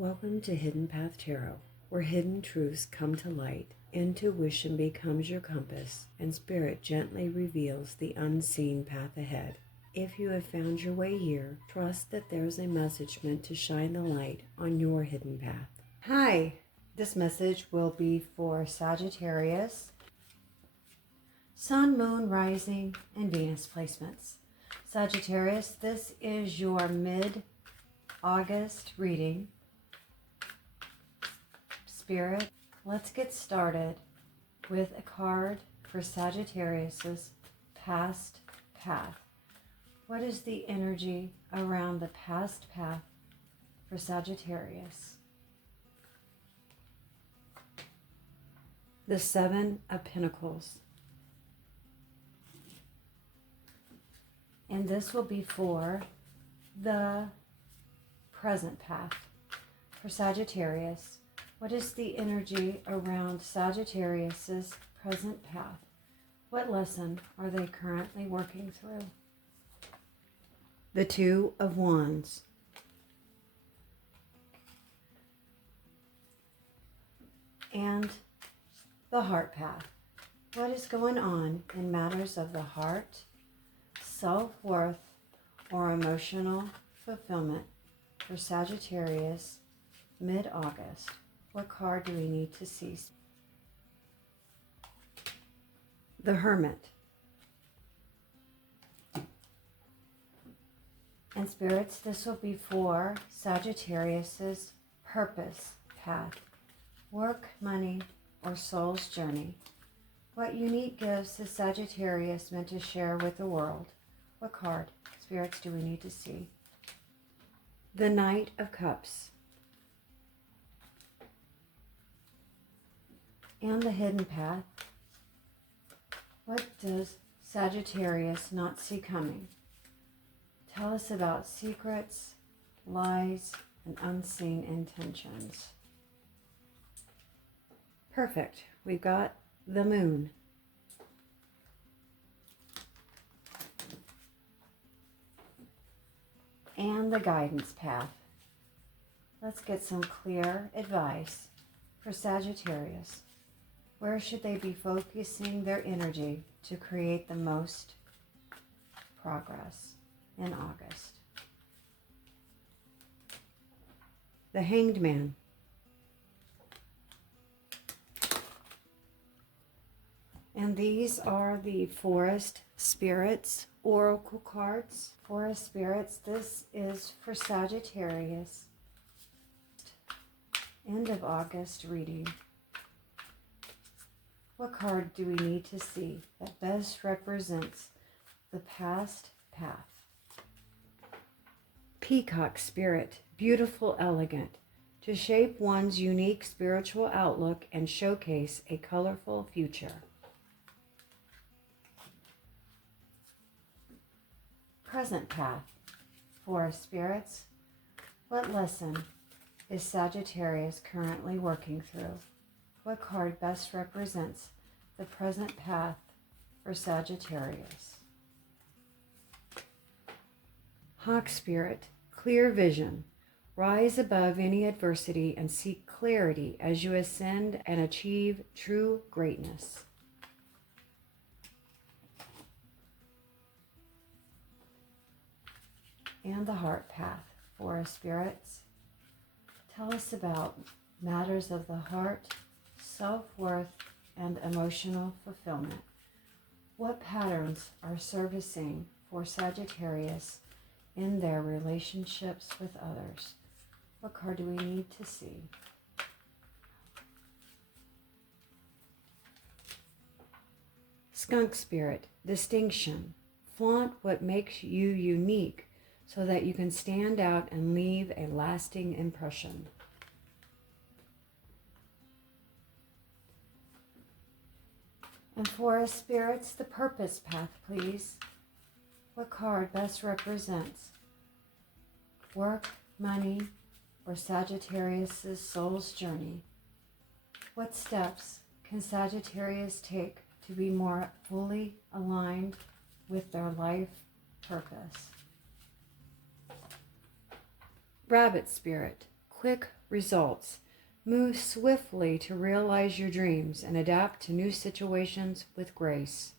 Welcome to Hidden Path Tarot, where hidden truths come to light, intuition becomes your compass, and spirit gently reveals the unseen path ahead. If you have found your way here, trust that there's a message meant to shine the light on your hidden path. Hi, this message will be for Sagittarius, Sun, Moon, Rising, and Venus placements. Sagittarius, this is your mid-August reading. Spirit, let's get started with a card for Sagittarius's past path. What is the energy around the past path for Sagittarius? The Seven of Pentacles. And this will be for the present path for Sagittarius. What is the energy around Sagittarius's present path? What lesson are they currently working through? The Two of Wands. And the heart path. What is going on in matters of the heart, self-worth, or emotional fulfillment for Sagittarius mid-August? What card do we need to see? The Hermit. And spirits, this will be for Sagittarius's purpose path. Work, money, or soul's journey. What unique gifts is Sagittarius meant to share with the world? What card, spirits, do we need to see? The Knight of Cups. And the hidden path. What does Sagittarius not see coming? Tell us about secrets, lies, and unseen intentions. Perfect. We've got the Moon. And the guidance path. Let's get some clear advice for Sagittarius. Where should they be focusing their energy to create the most progress in August? The Hanged Man. And these are the Forest Spirits Oracle cards. Forest Spirits, this is for Sagittarius. End of August reading. What card do we need to see that best represents the past path? Peacock Spirit, beautiful, elegant, to shape one's unique spiritual outlook and showcase a colorful future. Present path, Forest Spirits. What lesson is Sagittarius currently working through? What card best represents the present path for Sagittarius? Hawk Spirit, clear vision. Rise above any adversity and seek clarity as you ascend and achieve true greatness. And the heart path, Forest Spirits. Tell us about matters of the heart, self-worth, and emotional fulfillment. What patterns are servicing for Sagittarius in their relationships with others? What card do we need to see? Skunk Spirit, distinction. Flaunt what makes you unique so that you can stand out and leave a lasting impression. And Forest Spirits, the purpose path, please. What card best represents work, money, or Sagittarius's soul's journey? What steps can Sagittarius take to be more fully aligned with their life purpose? Rabbit Spirit, quick results. Move swiftly to realize your dreams and adapt to new situations with grace.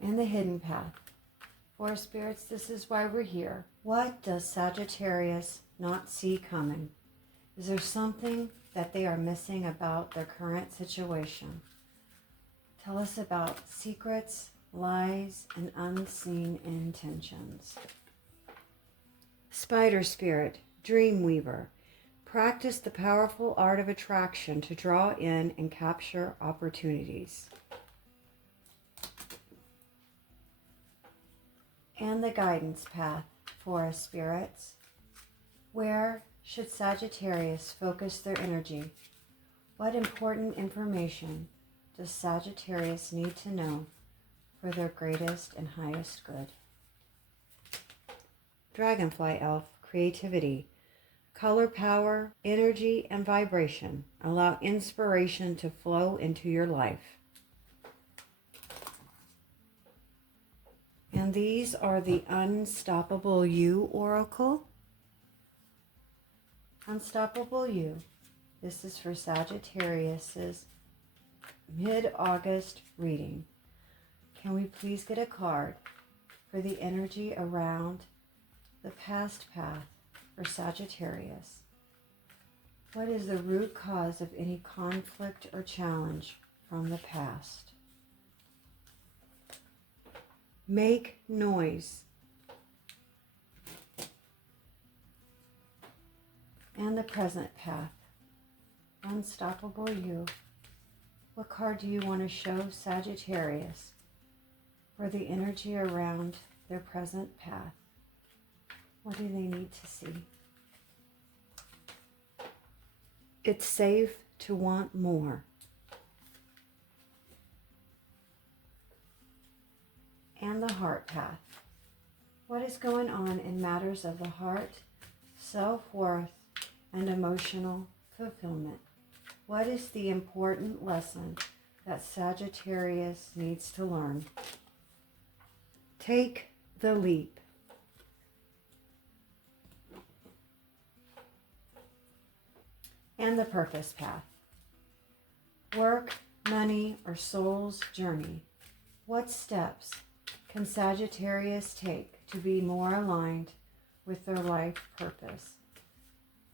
And the hidden path. For spirits, this is why we're here. What does Sagittarius not see coming? Is there something that they are missing about their current situation? Tell us about secrets, lies, and unseen intentions. Spider spirit, dream weaver. Practice the powerful art of attraction to draw in and capture opportunities. And the guidance path for spirits. Where should Sagittarius focus their energy? What important information does Sagittarius need to know for their greatest and highest good? Dragonfly elf, creativity. Color power, energy, and vibration. Allow inspiration to flow into your life. And these are the Unstoppable You Oracle. Unstoppable You. This is for Sagittarius's mid-August reading. Can we please get a card for the energy around the past path for Sagittarius? What is the root cause of any conflict or challenge from the past? Make noise. And the present path. Unstoppable You. What card do you want to show Sagittarius for the energy around their present path? What do they need to see? It's safe to want more. And the heart path. What is going on in matters of the heart, self-worth, and emotional fulfillment? What is the important lesson that Sagittarius needs to learn? Take the leap. And the purpose path. Work, money, or soul's journey. What steps can Sagittarius take to be more aligned with their life purpose?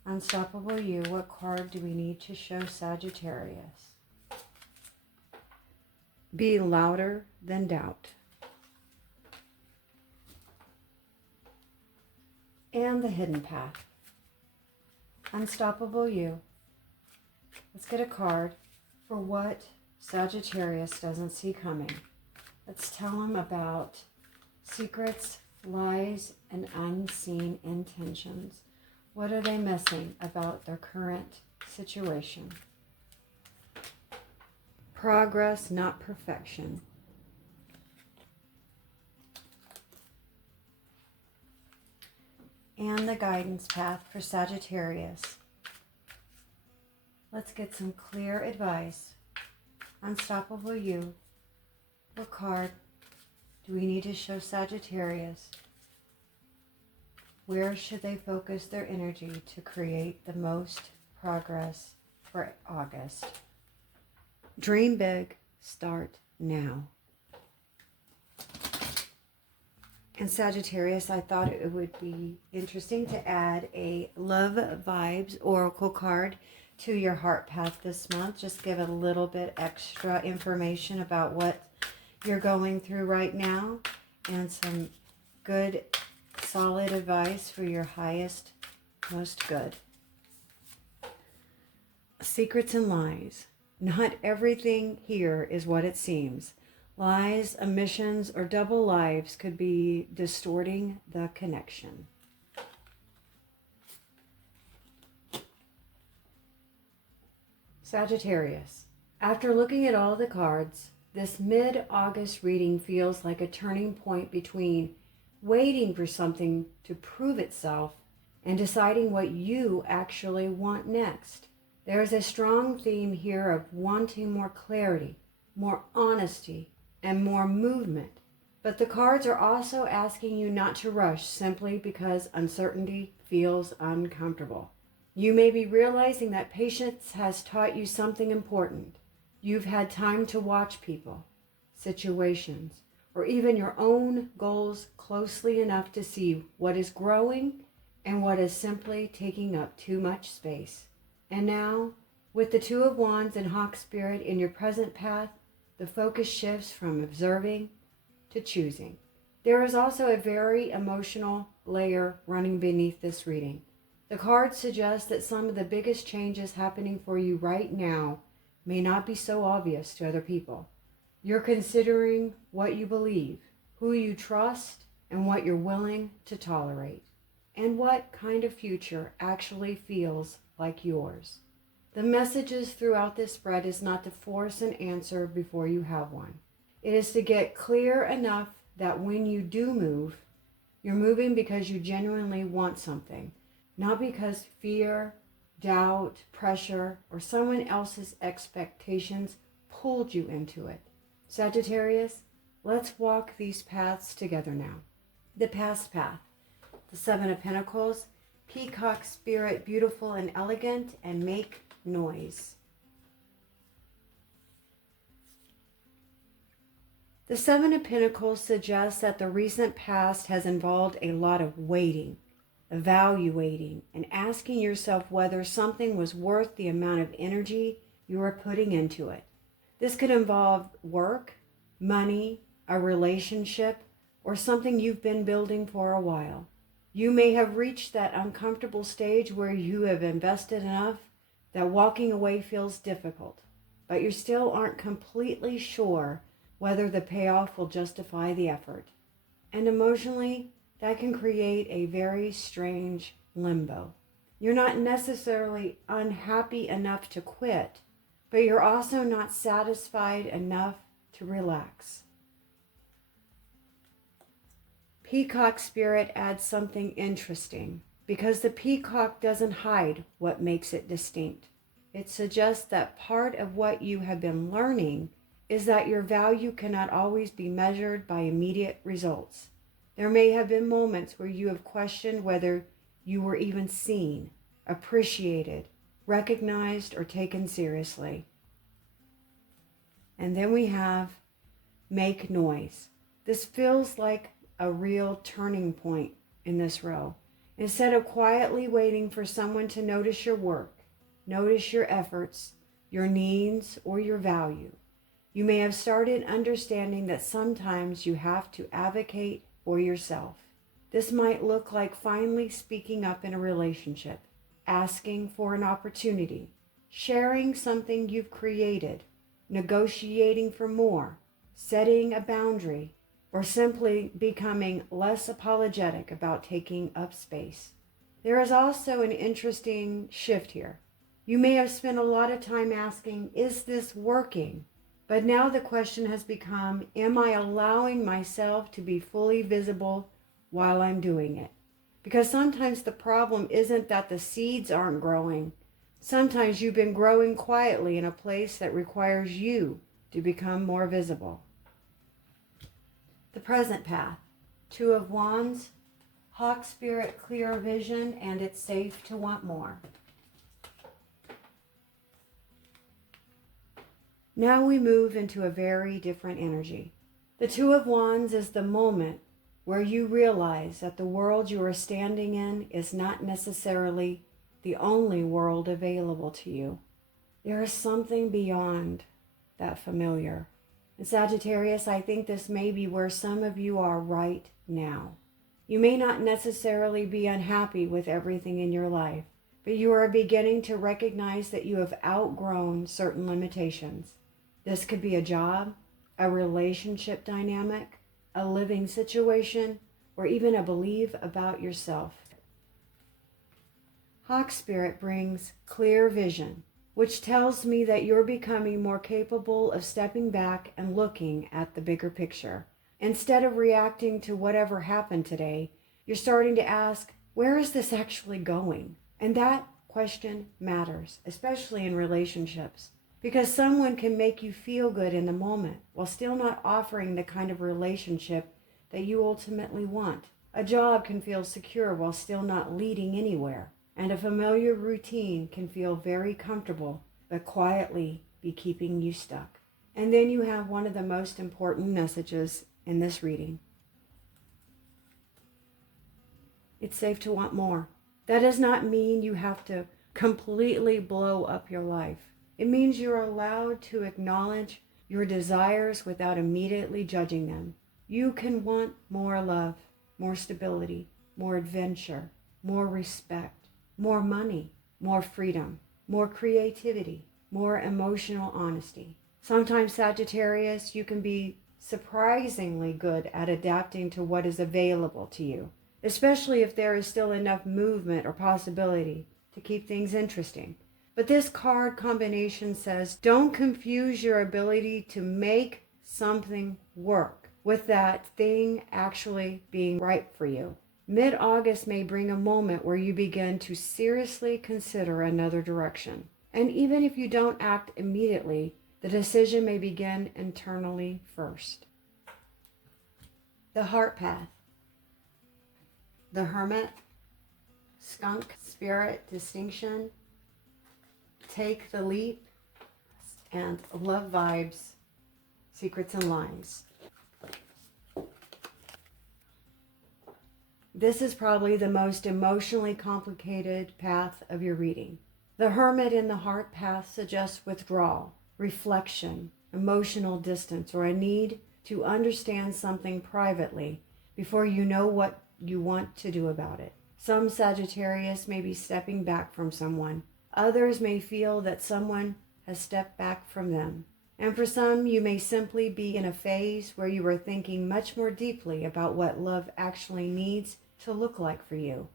Unstoppable You, what card do we need to show Sagittarius? Be louder than doubt. And the hidden path. Unstoppable You. Let's get a card for what Sagittarius doesn't see coming. Let's tell him about secrets, lies, and unseen intentions. What are they missing about their current situation? Progress, not perfection. And the guidance path for Sagittarius. Let's get some clear advice. Unstoppable You. What card do we need to show Sagittarius? Where should they focus their energy to create the most progress for August? Dream big, start now. And Sagittarius, I thought it would be interesting to add a Love Vibes Oracle card to your heart path this month. Just give a little bit extra information about what you're going through right now and some good, solid advice for your highest, most good. Secrets and lies. Not everything here is what it seems. Lies, omissions, or double lives could be distorting the connection. Sagittarius. After looking at all the cards, this mid-August reading feels like a turning point between waiting for something to prove itself and deciding what you actually want next. There is a strong theme here of wanting more clarity, more honesty, and more movement. But the cards are also asking you not to rush simply because uncertainty feels uncomfortable. You may be realizing that patience has taught you something important. You've had time to watch people, situations, or even your own goals closely enough to see what is growing and what is simply taking up too much space. And now, with the Two of Wands and Hawk Spirit in your present path, the focus shifts from observing to choosing. There is also a very emotional layer running beneath this reading. The cards suggest that some of the biggest changes happening for you right now may not be so obvious to other people. You're considering what you believe, who you trust, and what you're willing to tolerate, and what kind of future actually feels like yours. The messages throughout this spread is not to force an answer before you have one. It is to get clear enough that when you do move, you're moving because you genuinely want something, not because fear, doubt, pressure, or someone else's expectations pulled you into it. Sagittarius, let's walk these paths together now. The past path, the Seven of Pentacles, Peacock Spirit, beautiful and elegant, and make noise. The Seven of Pentacles suggests that the recent past has involved a lot of waiting, evaluating, and asking yourself whether something was worth the amount of energy you were putting into it. This could involve work, money, a relationship, or something you've been building for a while. You may have reached that uncomfortable stage where you have invested enough that walking away feels difficult, but you still aren't completely sure whether the payoff will justify the effort. And emotionally, that can create a very strange limbo. You're not necessarily unhappy enough to quit, but you're also not satisfied enough to relax. Peacock Spirit adds something interesting because the peacock doesn't hide what makes it distinct. It suggests that part of what you have been learning is that your value cannot always be measured by immediate results. There may have been moments where you have questioned whether you were even seen, appreciated, recognized, or taken seriously. And then we have make noise. This feels like a real turning point in this row. Instead of quietly waiting for someone to notice your work, notice your efforts, your needs, or your value, you may have started understanding that sometimes you have to advocate for yourself. This might look like finally speaking up in a relationship, asking for an opportunity, sharing something you've created, negotiating for more, setting a boundary, or simply becoming less apologetic about taking up space. There is also an interesting shift here. You may have spent a lot of time asking, is this working? But now the question has become, am I allowing myself to be fully visible while I'm doing it? Because sometimes the problem isn't that the seeds aren't growing. Sometimes you've been growing quietly in a place that requires you to become more visible. The present path, Two of Wands, Hawk Spirit, clear vision, and it's safe to want more. Now we move into a very different energy. The Two of Wands is the moment where you realize that the world you are standing in is not necessarily the only world available to you. There is something beyond that familiar. And Sagittarius, I think this may be where some of you are right now. You may not necessarily be unhappy with everything in your life, but you are beginning to recognize that you have outgrown certain limitations. This could be a job, a relationship dynamic, a living situation, or even a belief about yourself. Hawk Spirit brings clear vision, which tells me that you're becoming more capable of stepping back and looking at the bigger picture. Instead of reacting to whatever happened today, you're starting to ask, where is this actually going? And that question matters, especially in relationships. because someone can make you feel good in the moment while still not offering the kind of relationship that you ultimately want. A job can feel secure while still not leading anywhere, and a familiar routine can feel very comfortable but quietly be keeping you stuck. And then you have one of the most important messages in this reading. It's safe to want more. That does not mean you have to completely blow up your life. It means you're allowed to acknowledge your desires without immediately judging them. You can want more love, more stability, more adventure, more respect, more money, more freedom, more creativity, more emotional honesty. Sometimes, Sagittarius, you can be surprisingly good at adapting to what is available to you, especially if there is still enough movement or possibility to keep things interesting. But this card combination says, don't confuse your ability to make something work with that thing actually being right for you. Mid-August may bring a moment where you begin to seriously consider another direction. And even if you don't act immediately, the decision may begin internally first. The Heart Path. The Hermit, Skunk Spirit Distinction, Take the Leap, and Love Vibes, Secrets and Lies. This is probably the most emotionally complicated path of your reading. The Hermit in the Heart Path suggests withdrawal, reflection, emotional distance, or a need to understand something privately before you know what you want to do about it. Some Sagittarius may be stepping back from someone. Others may feel that someone has stepped back from them. And for some, you may simply be in a phase where you are thinking much more deeply about what love actually needs to look like for you.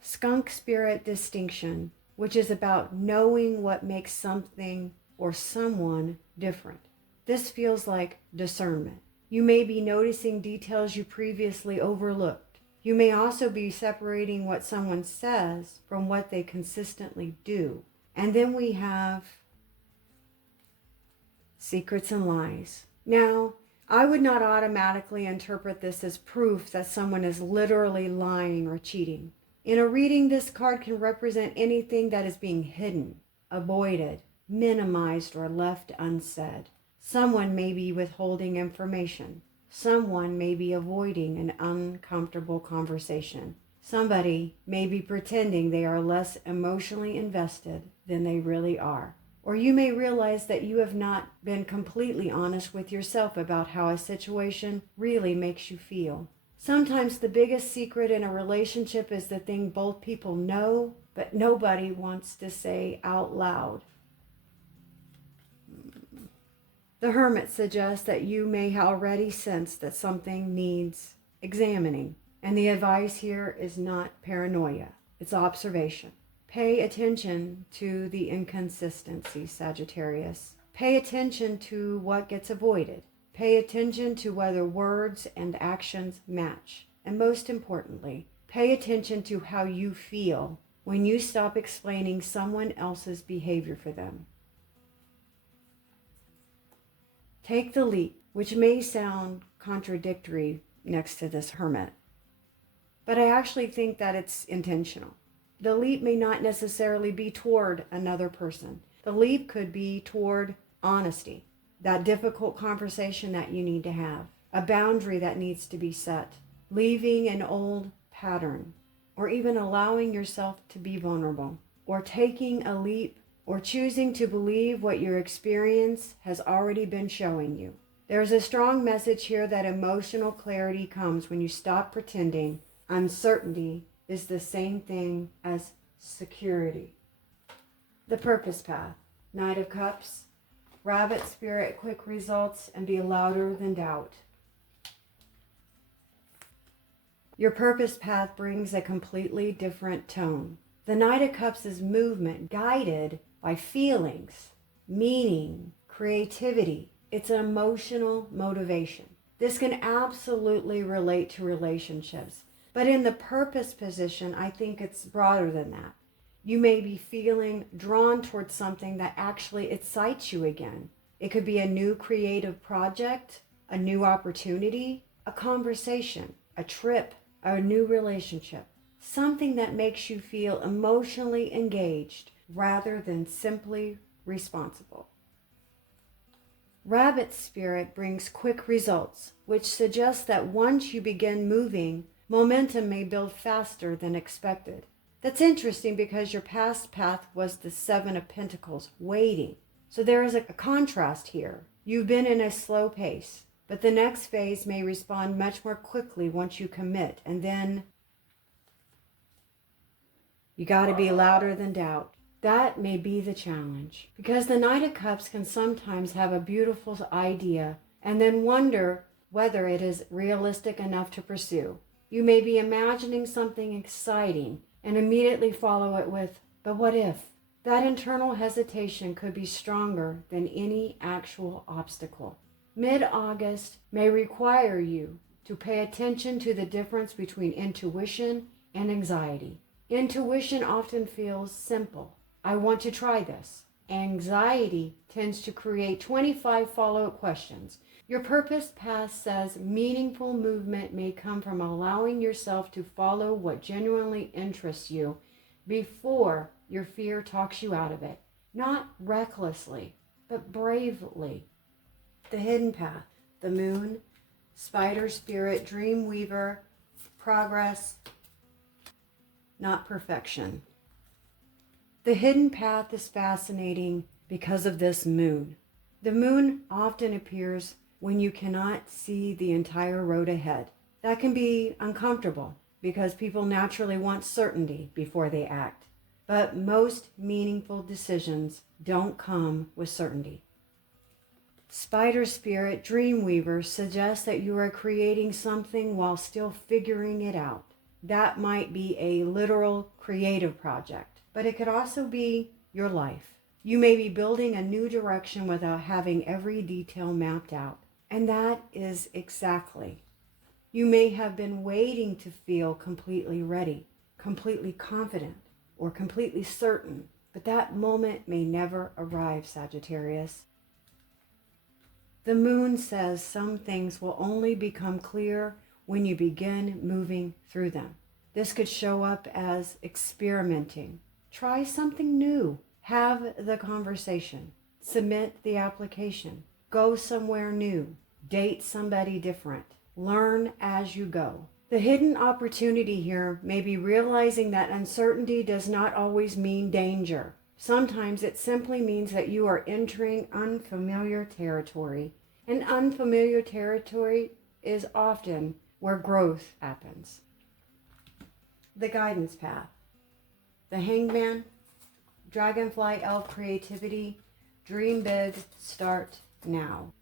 Skunk Spirit Distinction, which is about knowing what makes something or someone different. This feels like discernment. You may be noticing details you previously overlooked. You may also be separating what someone says from what they consistently do. And then we have Secrets and Lies. Now, I would not automatically interpret this as proof that someone is literally lying or cheating. In a reading, this card can represent anything that is being hidden, avoided, minimized, or left unsaid. Someone may be withholding information. Someone may be avoiding an uncomfortable conversation. Somebody may be pretending they are less emotionally invested than they really are. Or you may realize that you have not been completely honest with yourself about how a situation really makes you feel. Sometimes the biggest secret in a relationship is the thing both people know, but nobody wants to say out loud. The Hermit suggests that you may already sense that something needs examining. And the advice here is not paranoia, it's observation. Pay attention to the inconsistencies, Sagittarius. Pay attention to what gets avoided. Pay attention to whether words and actions match. And most importantly, pay attention to how you feel when you stop explaining someone else's behavior for them. Take the leap, which may sound contradictory next to this Hermit, but I actually think that it's intentional. The leap may not necessarily be toward another person. The leap could be toward honesty, that difficult conversation that you need to have, a boundary that needs to be set, leaving an old pattern, or even allowing yourself to be vulnerable, or taking a leap, or choosing to believe what your experience has already been showing you. There's a strong message here that emotional clarity comes when you stop pretending uncertainty is the same thing as security. The Purpose Path. Knight of Cups. Rabbit spirit, quick results, and be louder than doubt. Your purpose path brings a completely different tone. The Knight of Cups is movement guided by feelings, meaning, creativity. It's an emotional motivation. This can absolutely relate to relationships. But in the purpose position, I think it's broader than that. You may be feeling drawn towards something that actually excites you again. It could be a new creative project, a new opportunity, a conversation, a trip, a new relationship. Something that makes you feel emotionally engaged rather than simply responsible. Rabbit spirit brings quick results, which suggests that once you begin moving, momentum may build faster than expected. That's interesting because your past path was the Seven of Pentacles, waiting. So there is a contrast here. You've been in a slow pace, but the next phase may respond much more quickly once you commit. And then you got to be louder than doubt. That may be the challenge, because the Knight of Cups can sometimes have a beautiful idea and then wonder whether it is realistic enough to pursue. You may be imagining something exciting and immediately follow it with, but what if? That internal hesitation could be stronger than any actual obstacle. Mid-August may require you to pay attention to the difference between intuition and anxiety. Intuition often feels simple. I want to try this. Anxiety tends to create 25 follow-up questions. Your purpose path says meaningful movement may come from allowing yourself to follow what genuinely interests you before your fear talks you out of it. Not recklessly, but bravely. The hidden path, the moon, spider spirit, dream weaver, progress, not perfection. The hidden path is fascinating because of this moon. The moon often appears when you cannot see the entire road ahead. That can be uncomfortable because people naturally want certainty before they act. But most meaningful decisions don't come with certainty. Spider spirit, dreamweaver suggests that you are creating something while still figuring it out. That might be a literal creative project, but it could also be your life. You may be building a new direction without having every detail mapped out. And that is exactly. You may have been waiting to feel completely ready, completely confident, or completely certain, but that moment may never arrive, Sagittarius. The moon says some things will only become clear when you begin moving through them. This could show up as experimenting. Try something new. Have the conversation. Submit the application. Go somewhere new. Date somebody different. Learn as you go. The hidden opportunity here may be realizing that uncertainty does not always mean danger. Sometimes it simply means that you are entering unfamiliar territory. And unfamiliar territory is often where growth happens. The guidance path. The hangman, dragonfly elf creativity, dream big, start now.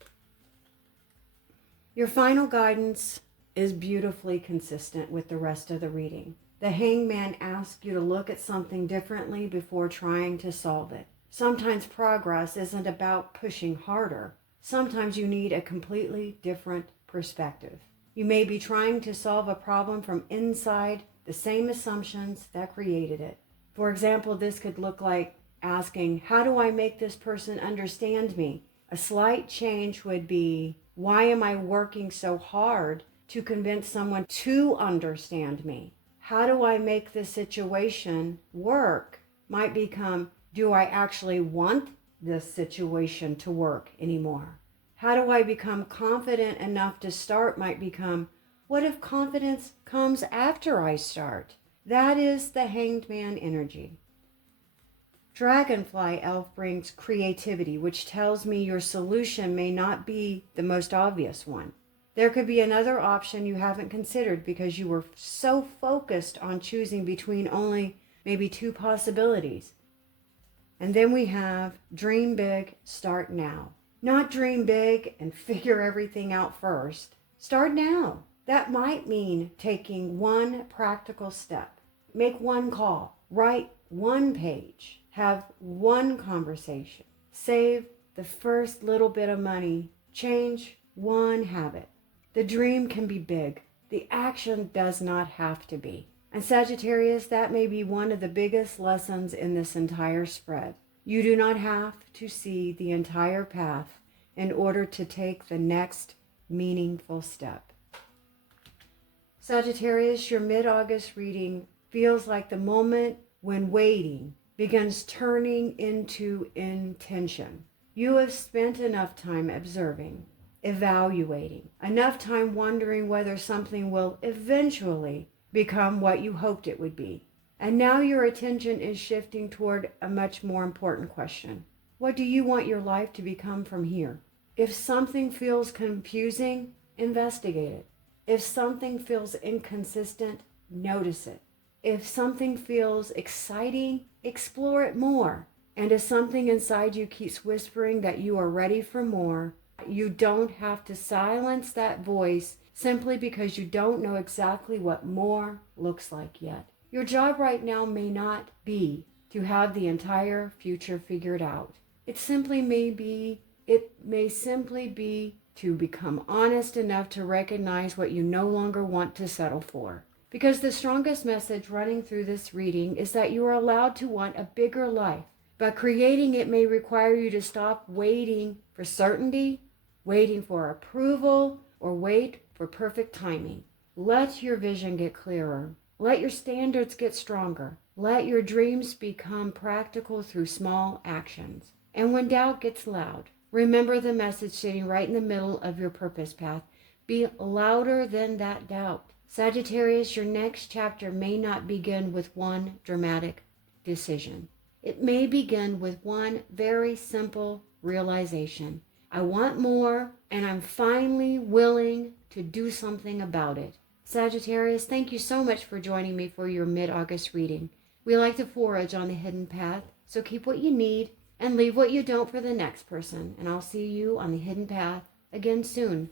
Your final guidance is beautifully consistent with the rest of the reading. The hangman asks you to look at something differently before trying to solve it. Sometimes progress isn't about pushing harder. Sometimes you need a completely different perspective. You may be trying to solve a problem from inside the same assumptions that created it. For example, this could look like asking, how do I make this person understand me? A slight change would be, why am I working so hard to convince someone to understand me? How do I make this situation work? Might become, do I actually want this situation to work anymore? How do I become confident enough to start might become, what if confidence comes after I start? That is the hanged man energy. Dragonfly elf brings creativity, which tells me your solution may not be the most obvious one. There could be another option you haven't considered because you were so focused on choosing between only maybe two possibilities. And then we have dream big, start now. Not dream big and figure everything out first. Start now. That might mean taking one practical step. Make one call. Write one page. Have one conversation. Save the first little bit of money. Change one habit. The dream can be big. The action does not have to be. And Sagittarius, that may be one of the biggest lessons in this entire spread. You do not have to see the entire path in order to take the next meaningful step. Sagittarius, your mid-August reading feels like the moment when waiting begins turning into intention. You have spent enough time observing, evaluating, enough time wondering whether something will eventually become what you hoped it would be. And now your attention is shifting toward a much more important question. What do you want your life to become from here? If something feels confusing, investigate it. If something feels inconsistent, notice it. If something feels exciting, explore it more. And if something inside you keeps whispering that you are ready for more, you don't have to silence that voice simply because you don't know exactly what more looks like yet. Your job right now may not be to have the entire future figured out. It may simply be to become honest enough to recognize what you no longer want to settle for. Because the strongest message running through this reading is that you are allowed to want a bigger life, but creating it may require you to stop waiting for certainty, waiting for approval, or wait for perfect timing. Let your vision get clearer. Let your standards get stronger. Let your dreams become practical through small actions. And when doubt gets loud, remember the message sitting right in the middle of your purpose path. Be louder than that doubt. Sagittarius, your next chapter may not begin with one dramatic decision. It may begin with one very simple realization. I want more, and I'm finally willing to do something about it. Sagittarius, thank you so much for joining me for your mid-August reading. We like to forage on the hidden path, so keep what you need and leave what you don't for the next person. And I'll see you on the hidden path again soon.